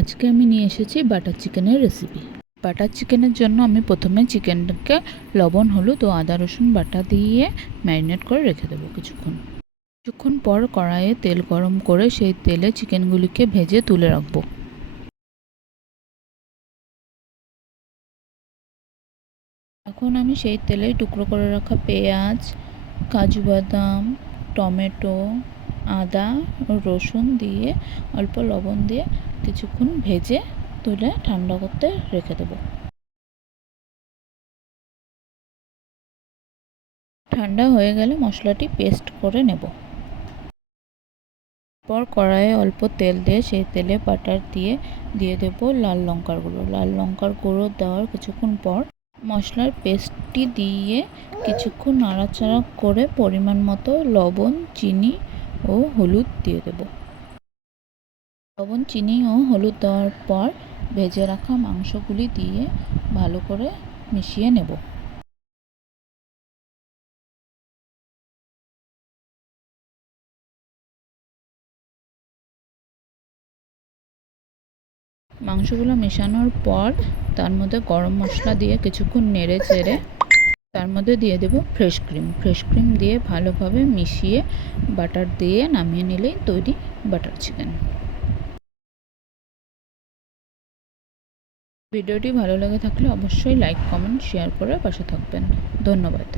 আজকে আমি নিয়ে এসেছি বাটার চিকেনের রেসিপি। বাটার চিকেনের জন্য আমি প্রথমে চিকেনটাকে লবণ, হলুদ ও আদা রসুন বাটা দিয়ে ম্যারিনেট করে রেখে দেবো কিছুক্ষণ পর কড়াইয়ে তেল গরম করে সেই তেলে চিকেনগুলিকে ভেজে তুলে রাখবো। এখন আমি সেই তেলে টুকরো করে রাখা পেঁয়াজ, কাজু বাদাম, টমেটো, আদা ও রসুন দিয়ে অল্প লবণ দিয়ে কিছুক্ষণ ভেজে তুলে ঠান্ডা করতে রেখে দেবো। ঠান্ডা হয়ে গেলে মশলাটি পেস্ট করে নেব। পর কড়াইয়ে অল্প তেল দিয়ে সেই তেলে বাটার দিয়ে দেব লাল লঙ্কার গুঁড়ো। লাল লঙ্কার গুঁড়ো দেওয়ার কিছুক্ষণ পর মশলার পেস্টটি দিয়ে কিছুক্ষণ নাড়াচাড়া করে পরিমাণ মতো লবণ, চিনি ও হলুদ দিয়ে দেব। লবণ, চিনি ও হলুদ দেওয়ার পর ভেজে রাখা মাংসগুলি দিয়ে ভালো করে মিশিয়ে নেব। মাংসগুলো মেশানোর পর তার মধ্যে গরম মশলা দিয়ে কিছুক্ষণ নেড়ে চেড়ে তার মধ্যে দিয়ে দেব ফ্রেশ ক্রিম দিয়ে ভালোভাবে মিশিয়ে বাটার দিয়ে নামিয়ে নিলেই তৈরি বাটার চিকেন। ভিডিওটি ভালো লেগে থাকলে অবশ্যই লাইক, কমেন্ট, শেয়ার করে পাশে থাকবেন। ধন্যবাদ।